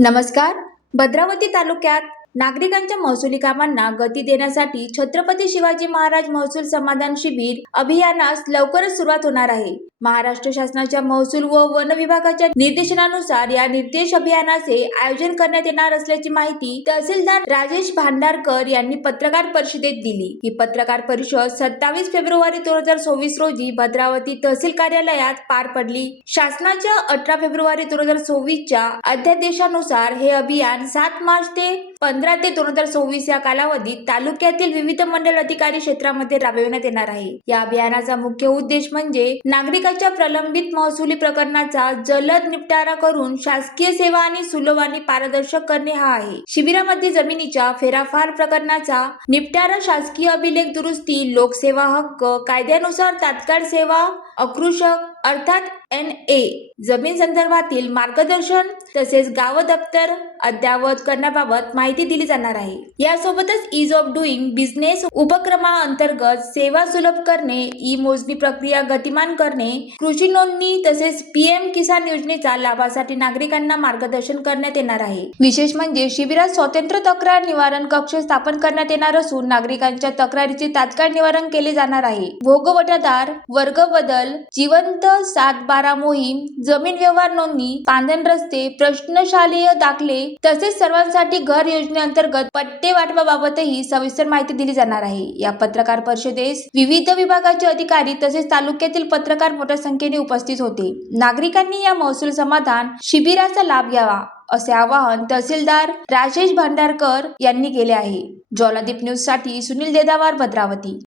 नमस्कार. भद्रावती तालुक्यात नागरिकांच्या महसुली कामांना गती देण्यासाठी छत्रपती शिवाजी महाराज महसूल समाधान शिबिर अभियानास लवकरच सुरुवात होणार आहे. महाराष्ट्र शासनाच्या महसूल व वन विभागाच्या निर्देशनानुसार या निर्देश अभियानाचे आयोजन करण्यात येणार असल्याची माहिती तहसीलदार राजेश भांडारकर यांनी पत्रकार परिषदेत दिली. ही पत्रकार परिषद 27 फेब्रुवारी 2024 रोजी भद्रावती तहसील कार्यालयात पार पडली. शासनाच्या 18 फेब्रुवारी 2024 च्या अध्यादेशानुसार हे अभियान 7 मार्च ते 15 ते 2024 या कालावधीत तालुक्यातील विविध मंडल अधिकारी क्षेत्रामध्ये राबविण्यात येणार आहे. या अभियानाचा मुख्य उद्देश म्हणजे नागरिकांच्या प्रलंबित महसुली प्रकरणाचा जलद निपटारा करून शासकीय सेवा आणि सुलभ आणि पारदर्शक करणे हा आहे. शिबिरामध्ये जमिनीच्या फेराफार प्रकरणाचा निपटारा, शासकीय अभिलेख दुरुस्ती, लोकसेवा हक्क कायद्यानुसार तात्काळ सेवा, अकृषक अर्थात NA जमीन संदर्भातील मार्गदर्शन तसेच गाव दप्तर अद्ययावत करण्याबाबत माहिती दिली जाणार आहे. यासोबतच ईज ऑफ डुईंग बिझनेस उपक्रमाअंतर्गत सेवा सुलभ करणे, ई मोजणी प्रक्रिया गतिमान करणे, कृषी नोंदणी तसेच PM किसान योजनेचा लाभासाठी नागरिकांना मार्गदर्शन करण्यात येणार आहे. विशेष म्हणजे शिबिरात स्वतंत्र तक्रार निवारण कक्ष स्थापन करण्यात येणार असून नागरिकांच्या तक्रारीचे तात्काळ निवारण केले जाणार आहे. भोगवटादार वर्ग बदल, जिवंत 7/12 मोहीम, जमीन व्यवहार नोंदणी, पांधन रस्ते, प्रश्नशालेय दाखले तसेच सर्वांसाठी घर योजनेअंतर्गत पट्टे वाटपाबाबतही सविस्तर माहिती दिली जाणार आहे. या पत्रकार परिषदेस विविध विभागाचे अधिकारी तसेच तालुक्यातील पत्रकार मोठ्या संख्येने उपस्थित होते. नागरिकांनी या महसूल समाधान शिबिराचा लाभ घ्यावा असे आवाहन तहसीलदार राजेश भांडारकर यांनी केले आहे. ज्वालादीप न्यूज साठी सुनील देदावार, भद्रावती.